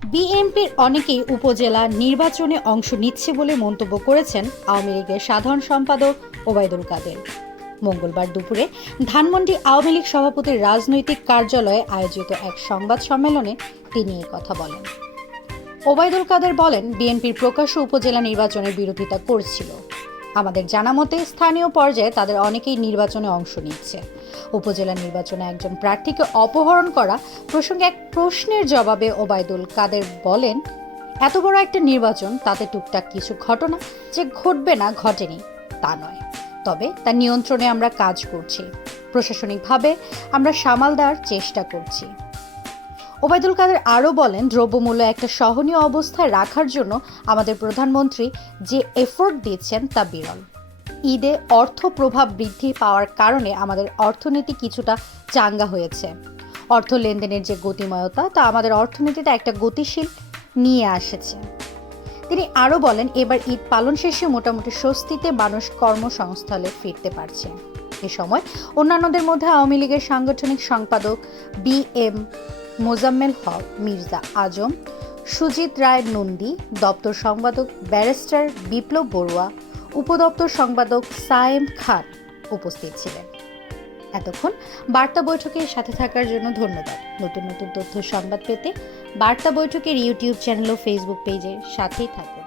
বিএনপির অনেকেই উপজেলা নির্বাচনে অংশ নিচ্ছে বলে মন্তব্য করেছেন আওয়ামী লীগের সাধারণ সম্পাদক ওবায়দুল কাদের। মঙ্গলবার দুপুরে ধানমন্ডি আওয়ামী লীগ সভাপতির রাজনৈতিক কার্যালয়ে আয়োজিত এক সংবাদ সম্মেলনে তিনি এই কথা বলেন। ওবায়দুল কাদের বলেন, বিএনপির প্রকাশ্য উপজেলা নির্বাচনের বিরোধিতা করছিল। আমাদের জানা মতে স্থানীয় পর্যায়ে তাদের অনেকেই নির্বাচনে অংশ নিচ্ছে। উপজেলা নির্বাচনে একজন প্রার্থীকে অপহরণ করা প্রসঙ্গে এক প্রশ্নের জবাবে ওবায়দুল কাদের বলেন, এত বড় একটা নির্বাচন, তাতে টুকটাক কিছু ঘটনা যে ঘটবে না ঘটেনি তা নয়, তবে তার নিয়ন্ত্রণে আমরা কাজ করছি। প্রশাসনিকভাবে আমরা সামাল দেওয়ার চেষ্টা করছি। ওবায়দুল কাদের আরও বলেন, দ্রব্যমূল্য একটা সহনীয় অবস্থায় রাখার জন্য আমাদের প্রধানমন্ত্রী যে এফোর্ট দিচ্ছেন তা বিরল। ঈদে অর্থ প্রভাব বৃদ্ধি পাওয়ার কারণে আমাদের অর্থনীতি কিছুটা চাঙ্গা হয়েছে। অর্থ লেনদেনের যে গতিময়তা তা আমাদের অর্থনীতিতে একটা গতিশীল নিয়ে আসছে। তিনি আরও বলেন, এবার ঈদ পালন শেষে মোটামুটি স্বস্তিতে মানুষ কর্মসংস্থানে ফিরতে পারছে। এ সময় অন্যান্যদের মধ্যে আওয়ামী লীগের সাংগঠনিক সম্পাদক বি.এম. মোজাম্মেল হক মির্জা আজম, সুজিত রায় নন্দী, দপ্তর সম্পাদক ব্যারিস্টার বিপ্লব বড়ুয়া, উপদপ্তর সম্পাদক সায়েম খান উপস্থিত ছিলেন। এতক্ষণ বার্তা বৈঠকের সাথে থাকার জন্য ধন্যবাদ। নতুন নতুন তথ্য সংবাদ পেতে বার্তা বৈঠকের ইউটিউব চ্যানেল ও ফেসবুক পেজের সাথেই থাকুন।